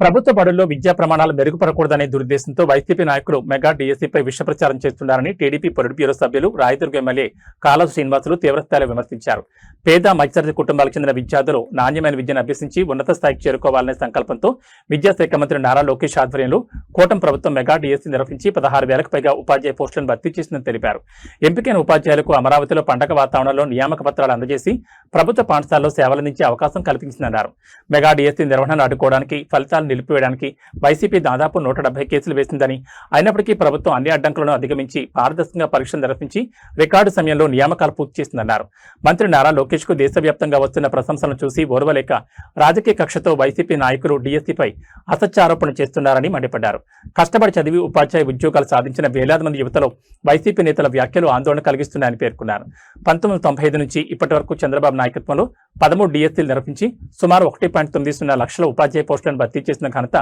ప్రభుత్వ బడుల్లో విద్యా ప్రమాణాలు మెరుగుపడకూడదనే దురుద్దేశంతో వైసీపీ నాయకులు మెగా డీఎస్సీపై విష ప్రచారం చేస్తున్నారని టీడీపీ పొలిట్ బ్యూరో సభ్యులు రాయదుర్గ ఎమ్మెల్యే కాలవ శ్రీనివాసులు తీవ్రస్థాయిలో విమర్శించారు. పేద మధ్యతరగతి కుటుంబాలకు చెందిన విద్యార్థులు నాణ్యమైన విద్యను అభ్యసించి ఉన్నత స్థాయికి చేరుకోవాలనే సంకల్పంతో విద్యాశాఖ మంత్రి నారా లోకేష్ ఆధ్వర్యంలో కూటమి ప్రభుత్వం మెగా డీఎస్సీ నిర్వహించి 16,000కు పైగా ఉపాధ్యాయ పోస్టులను భర్తీ చేసిందని తెలిపారు. ఎంపికైన ఉపాధ్యాయులకు అమరావతిలో పండగ వాతావరణంలో నియామక పత్రాలు అందజేసి ప్రభుత్వ పాఠశాలలో సేవలందించే అవకాశం కల్పించిందన్నారు. మెగా డీఎస్సీ నిర్వహణను అడ్డుకోవడానికి ఫలితాలు నిలిపివేయడానికి వైసీపీ దాదాపు 170 కేసులు వేసిందని, అయినప్పటికీ ప్రభుత్వం అన్ని అడ్డంకులను అధిగమించి పారదర్శకంగా పరీక్షలు నిర్వహించి రికార్డు సమయంలో నియామకాలు పూర్తి చేసిందన్నారు. మంత్రి నారా లోకేష్ కు దేశవ్యాప్తంగా వస్తున్న ప్రశంసలను చూసి ఓర్వలేక రాజకీయ కక్షతో వైసీపీ నాయకులు డీఎస్సీపై అసత్యారోపణలు చేస్తున్నారని మండిపడ్డారు. కష్టపడి చదివి ఉపాధ్యాయ ఉద్యోగాలు సాధించిన వేలాది మంది యువతలో వైసీపీ నేతల వ్యాఖ్యలు ఆందోళన కలిగిస్తున్నాయని పేర్కొన్నారు. 1995 నుంచి ఇప్పటి వరకు చంద్రబాబు నాయకత్వంలో 13 డీఎస్సీలు నిర్వహించి సుమారు 1.90 లక్షల ఉపాధ్యాయ పోస్టులను భర్తీ చేసిన ఘనత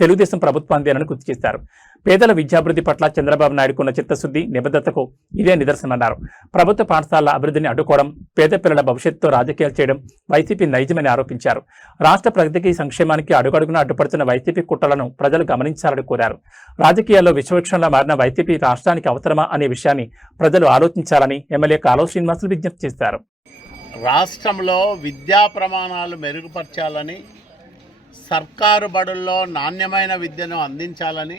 తెలుగుదేశం ప్రభుత్వానిదేనని గుర్తు చేశారు. పేదల విద్యాభివృద్ధి పట్ల చంద్రబాబు నాయుడుకున్న చిత్తశుద్ధి, నిబద్ధతకు ఇదే నిదర్శనమన్నారు. ప్రభుత్వ పాఠశాలల అభివృద్ధిని అడ్డుకోవడం, పేద పిల్లల భవిష్యత్తుతో రాజకీయాలు చేయడం వైసీపీ నైజమని ఆరోపించారు. రాష్ట్ర ప్రగతికి, సంక్షేమానికి అడుగడుగునా అడ్డుపడుతున్న వైసీపీ కుట్రలను ప్రజలు గమనించాలని కోరారు. రాజకీయాల్లో విశ్వవృక్షంలా మారిన వైసీపీ రాష్ట్రానికి అవసరమా అనే విషయాన్ని ప్రజలు ఆలోచించాలని ఎమ్మెల్యే కాలవ శ్రీనివాసులు విజ్ఞప్తి చేశారు. రాష్ట్రంలో విద్యా ప్రమాణాలు మెరుగుపరచాలని, సర్కారు బడుల్లో నాణ్యమైన విద్యను అందించాలని,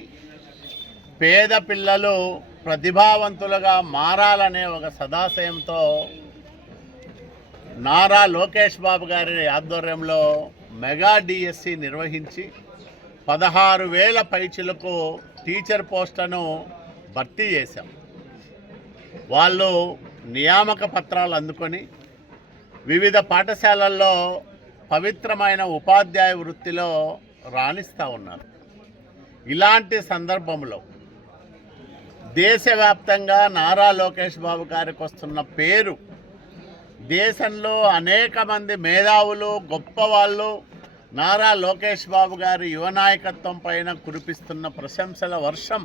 పేద పిల్లలు ప్రతిభావంతులుగా మారాలనే ఒక సదాశయంతో నారా లోకేష్ బాబు గారి ఆధ్వర్యంలో మెగా డిఎస్సి నిర్వహించి 16,000 పైచిలకు టీచర్ పోస్టులను భర్తీ చేశాం. వాళ్ళు నియామక పత్రాలు అందుకొని వివిధ పాఠశాలల్లో పవిత్రమైన ఉపాధ్యాయ వృత్తిలో రాణిస్తూ ఉన్నారు. ఇలాంటి సందర్భంలో దేశవ్యాప్తంగా నారా లోకేష్ బాబు గారికి వస్తున్న పేరు, దేశంలో అనేక మంది మేధావులు, గొప్పవాళ్ళు నారా లోకేష్ బాబు గారి యువ నాయకత్వం పైన కురిపిస్తున్న ప్రశంసల వర్షం,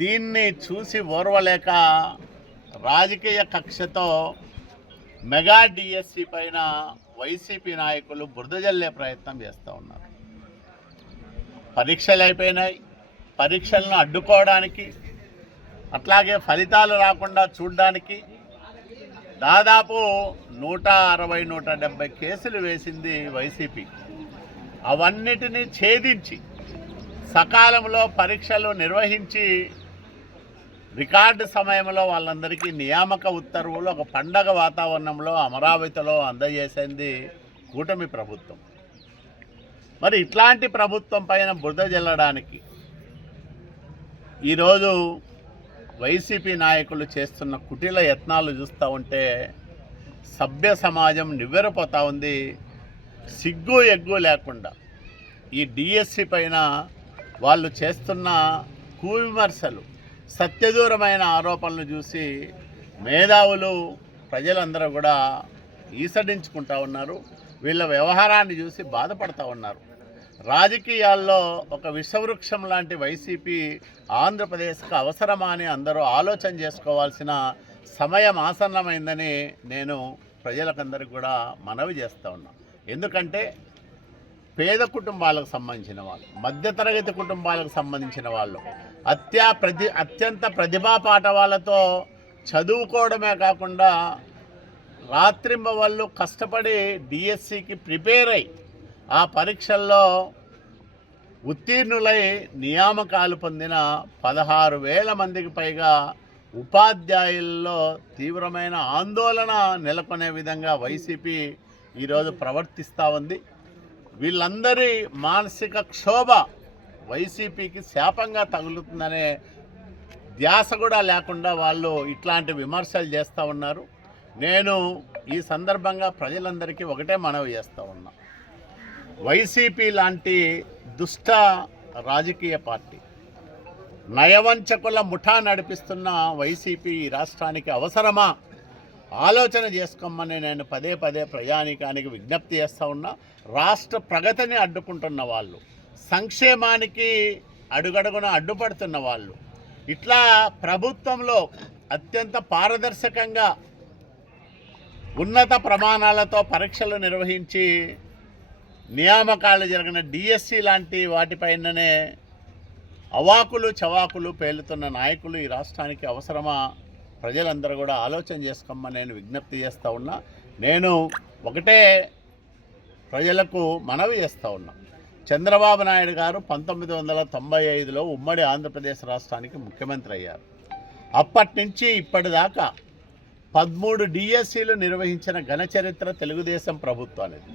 దీన్ని చూసి ఓర్వలేక రాజకీయ కక్షతో మెగా డిఎస్సి పైన వైసీపీ నాయకులు బురద జల్లే ప్రయత్నం చేస్తూ ఉన్నారు. పరీక్షలు అయిపోయినాయి, పరీక్షలను అడ్డుకోవడానికి, అట్లాగే ఫలితాలు రాకుండా చూడడానికి దాదాపు 160-170 కేసులు వేసింది వైసీపీ. అవన్నిటినీ ఛేదించి సకాలంలో పరీక్షలు నిర్వహించి రికార్డు సమయంలో వాళ్ళందరికీ నియామక ఉత్తర్వులు ఒక పండగ వాతావరణంలో అమరావతిలో అందజేసింది కూటమి ప్రభుత్వం. మరి ఇట్లాంటి ప్రభుత్వం పైన బురద జల్లడానికి ఈరోజు వైసీపీ నాయకులు చేస్తున్న కుటిల యత్నాలు చూస్తూ ఉంటే సభ్య సమాజం నివ్వెరపోతూ ఉంది. సిగ్గు ఎగ్గు లేకుండా ఈ డిఎస్సి పైన వాళ్ళు చేస్తున్న కువిమర్శలు, సత్యదూరమైన ఆరోపణలు చూసి మేధావులు, ప్రజలందరూ కూడా ఈసడించుకుంటూ ఉన్నారు. వీళ్ళ వ్యవహారాన్ని చూసి బాధపడుతూ ఉన్నారు. రాజకీయాల్లో ఒక విషవృక్షం లాంటి వైసీపీ ఆంధ్రప్రదేశ్కి అవసరమా అని అందరూ ఆలోచన చేసుకోవాల్సిన సమయం ఆసన్నమైందని నేను ప్రజలకందరికీ కూడా మనవి చేస్తూ ఉన్నాను. ఎందుకంటే పేద కుటుంబాలకు సంబంధించిన వాళ్ళు, మధ్యతరగతి కుటుంబాలకు సంబంధించిన వాళ్ళు అత్యంత ప్రతిభా పాఠవాలతో చదువుకోవడమే కాకుండా రాత్రింబవళ్ళు కష్టపడి డిఎస్సికి ప్రిపేర్ అయ్యి ఆ పరీక్షల్లో ఉత్తీర్ణులై నియామకాలు పొందిన 16,000 మందికి పైగా ఉపాధ్యాయుల్లో తీవ్రమైన ఆందోళన నెలకొనే విధంగా వైసీపీ ఈరోజు ప్రవర్తిస్తూ ఉంది. వీళ్ళందరి మానసిక క్షోభ వైసీపీకి శాపంగా తగులుతుందనే ధ్యాస కూడా లేకుండా వాళ్ళు ఇట్లాంటి విమర్శలు చేస్తూ ఉన్నారు. నేను ఈ సందర్భంగా ప్రజలందరికీ ఒకటే మనవి చేస్తూ ఉన్నా, వైసీపీ లాంటి దుష్ట రాజకీయ పార్టీ, నయవంచకుల ముఠా నడిపిస్తున్న వైసీపీ ఈ రాష్ట్రానికి అవసరమా ఆలోచన చేసుకోమని నేను పదే ప్రజానీకానికి విజ్ఞప్తి చేస్తూ ఉన్నా. రాష్ట్ర ప్రగతిని అడ్డుకుంటున్న వాళ్ళు, సంక్షేమానికి అడుగడుగున అడ్డుపడుతున్న వాళ్ళు, ఇట్లా ప్రభుత్వంలో అత్యంత పారదర్శకంగా ఉన్నత ప్రమాణాలతో పరీక్షలు నిర్వహించి నియామకాలు జరిగిన డిఎస్సి లాంటి వాటిపైననే అవాకులు చవాకులు పేలుతున్న నాయకులు ఈ రాష్ట్రానికి అవసరమా? ప్రజలందరూ కూడా ఆలోచన చేసుకోమని నేను విజ్ఞప్తి చేస్తూ ఉన్నా. నేను ఒకటే ప్రజలకు మనవి చేస్తూ ఉన్నా. చంద్రబాబు నాయుడు గారు 1995లో ఉమ్మడి ఆంధ్రప్రదేశ్ రాష్ట్రానికి ముఖ్యమంత్రి అయ్యారు. అప్పటి నుంచి ఇప్పటిదాకా 13 డిఎస్సీలు నిర్వహించిన ఘన చరిత్ర తెలుగుదేశం ప్రభుత్వానికి.